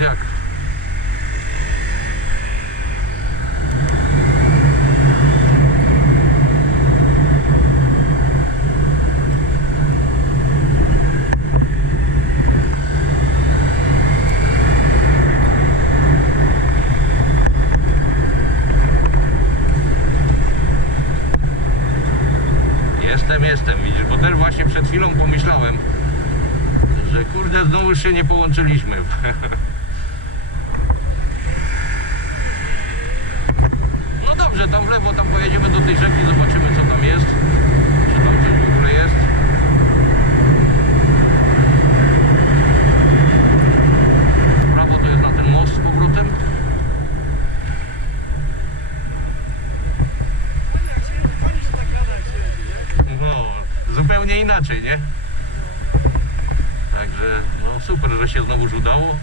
jak? Jestem, jestem, widzisz, bo też właśnie przed chwilą pomyślałem, kurde, znowu się nie połączyliśmy. No dobrze, tam w lewo, tam pojedziemy do tej rzeki, zobaczymy co tam jest. Czy tam coś w ogóle jest. W prawo to jest na ten most z powrotem. Jak się jedzie, koni się tak gada, jak się jedzie, nie? No, zupełnie inaczej, nie? Także, super, że się znowuż udało.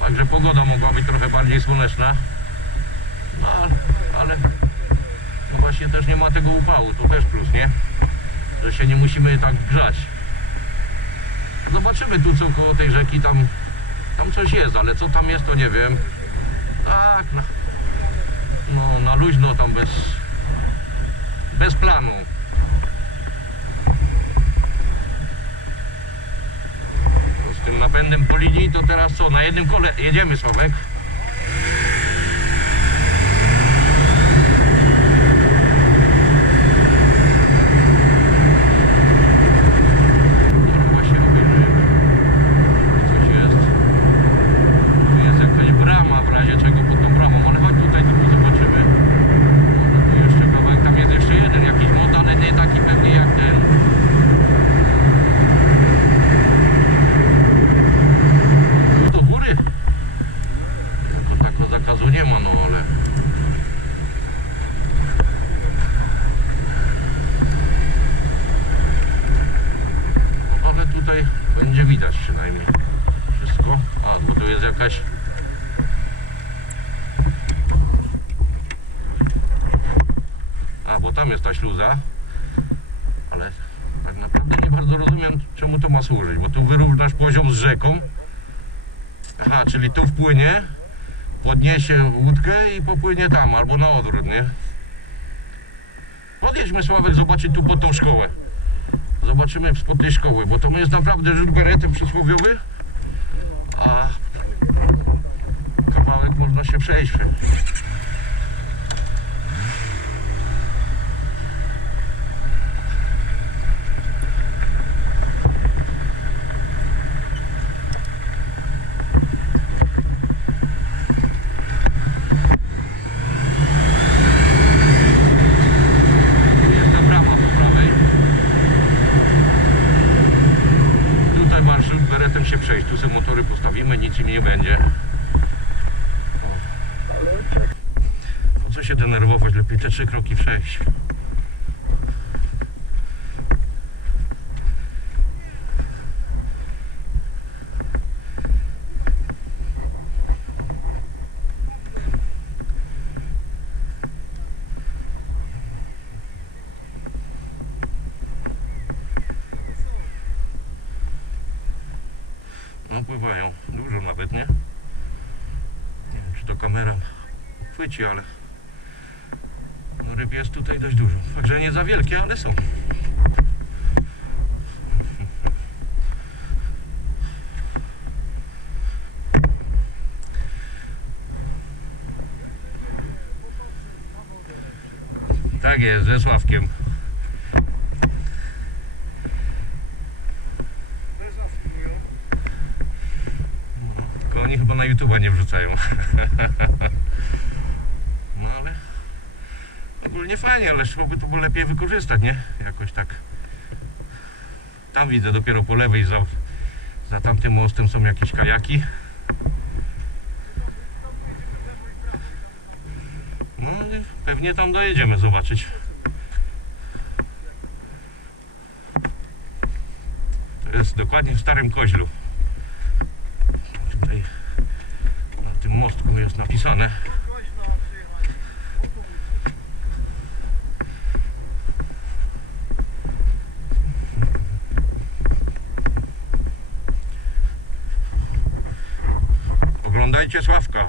Także pogoda mogła być trochę bardziej słoneczna. No, ale, ale no właśnie też nie ma tego upału, to też plus, nie? Że się nie musimy tak grzać. Zobaczymy tu co koło tej rzeki, tam, tam coś jest, ale co tam jest to nie wiem. Tak, no, no na luźno tam bez, bez planu. Napędem po linii to teraz co? Na jednym kole jedziemy Sławek. Właśnie obejrzymy. Coś jest. Tu jest jakaś brama w razie czego pod tą bramą, ale chodź tutaj tylko zobaczymy. Może tu jeszcze kawałek, tam jest jeszcze jeden jakiś mod, ale nie taki pewnie jak ten. Tu do góry. Jako tako zakazu nie ma, no ale. Ale tutaj będzie widać przynajmniej wszystko. A, bo tu jest jakaś. A, bo tam jest ta śluza. Ale tak naprawdę nie bardzo rozumiem, czemu to ma służyć, bo tu wyrównasz poziom z rzeką. Aha, czyli tu wpłynie, podniesie łódkę i popłynie tam, albo na odwrót, nie? Podjedźmy Sławek zobaczyć tu pod tą szkołę. Zobaczymy spod tej szkoły, bo to jest naprawdę rzut beretem przysłowiowy, a kawałek można się przejść. Tu jest ta brama po prawej. Tutaj masz rzut beretem się przejść. Tu sobie motory postawimy, nic im nie będzie. O. Po co się te trzy kroki przejść. No pływają. Dużo nawet, nie? Nie wiem, czy to kamera chwyci, ale ryb jest tutaj dość dużo. Także nie za wielkie, ale są. Tak jest, ze Sławkiem. Tylko oni chyba na YouTube'a nie wrzucają. No ale ogólnie fajnie, ale trzeba by to było lepiej wykorzystać, nie? Jakoś tak. Tam widzę dopiero po lewej za, za tamtym mostem są jakieś kajaki. No pewnie tam dojedziemy zobaczyć. To jest dokładnie w Starym Koźlu. Tutaj na tym mostku jest napisane. Oglądajcie Sławka.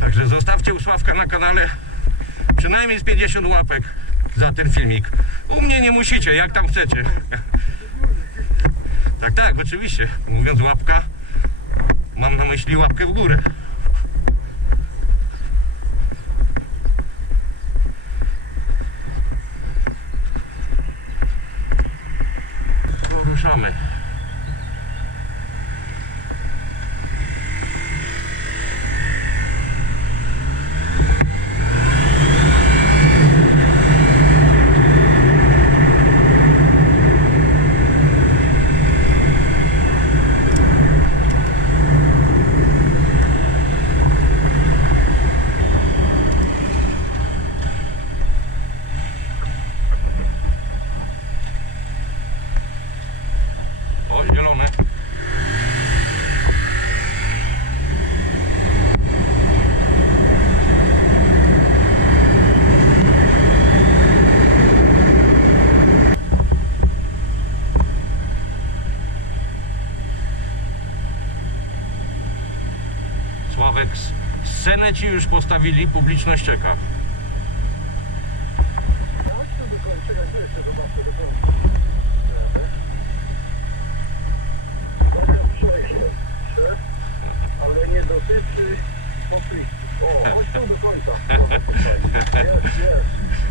Także zostawcie u Sławka na kanale przynajmniej z 50 łapek za ten filmik. U mnie nie musicie, jak tam chcecie. Tak, tak, oczywiście. Mówiąc łapka, mam na myśli łapkę w górę. To ruszamy. O, zielone. Sławek, s- scenę ci już postawili, publiczność czeka. Chodź tu do końca, czekaj, tu jeszcze zobaczę do końca. Zamiast przejść, ale nie dotyczy pokrycia. O, chodź tu do końca. Jest, jest.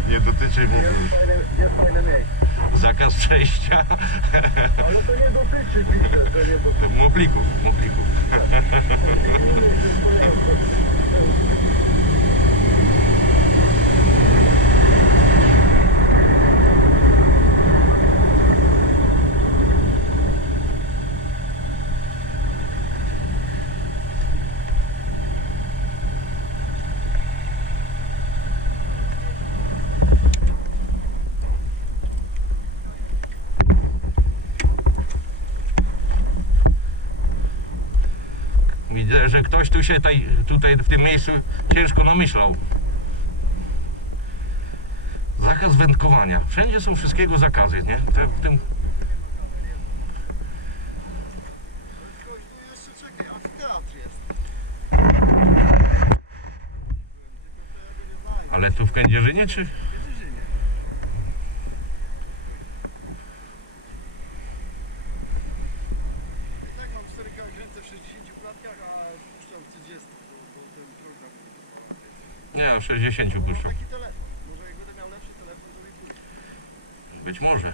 Nie dotyczy Jest fajne, jest fajne miejsce. zakaz przejścia Ale to nie dotyczy, pisze, to nie dotyczy. moplików, moplików. Thank you. Widzę, że ktoś tu się taj, tutaj w tym miejscu ciężko namyślał. Zakaz wędkowania. Wszędzie są wszystkiego zakazy, nie? Te, w tym... Ale tu w Kędzierzynie, czy... Tak mam 4 kręcę w 60 klatkach, a puszczam w 30, bo, ten program. Nie, w 60 Mam puszczam. taki telefon. Może jak będę miał lepszy telefon, to mi. Być może.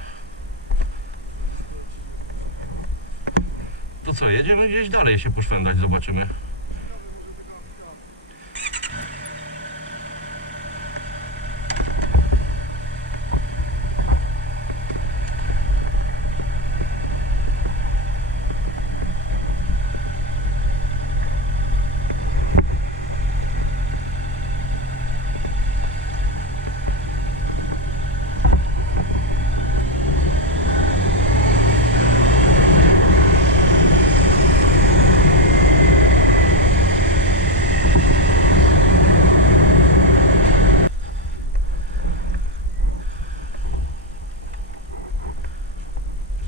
To co, jedziemy gdzieś dalej się poszwędać, zobaczymy. Ciekawy może tego amfiteatru.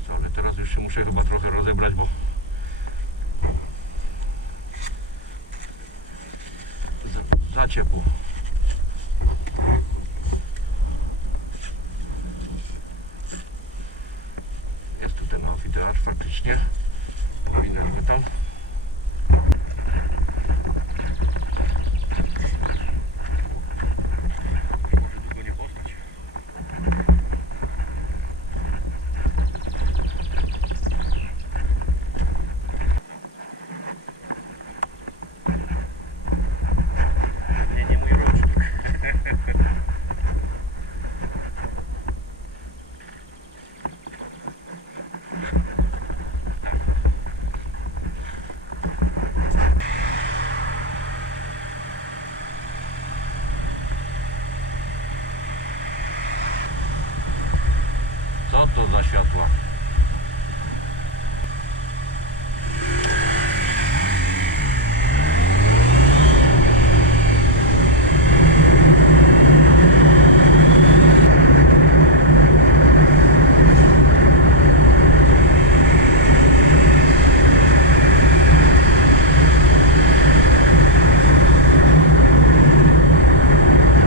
Co, ale teraz już się muszę chyba trochę rozebrać, bo... Za, za ciepło. Jest tu ten amfiteatr faktycznie. Widzę, że tam.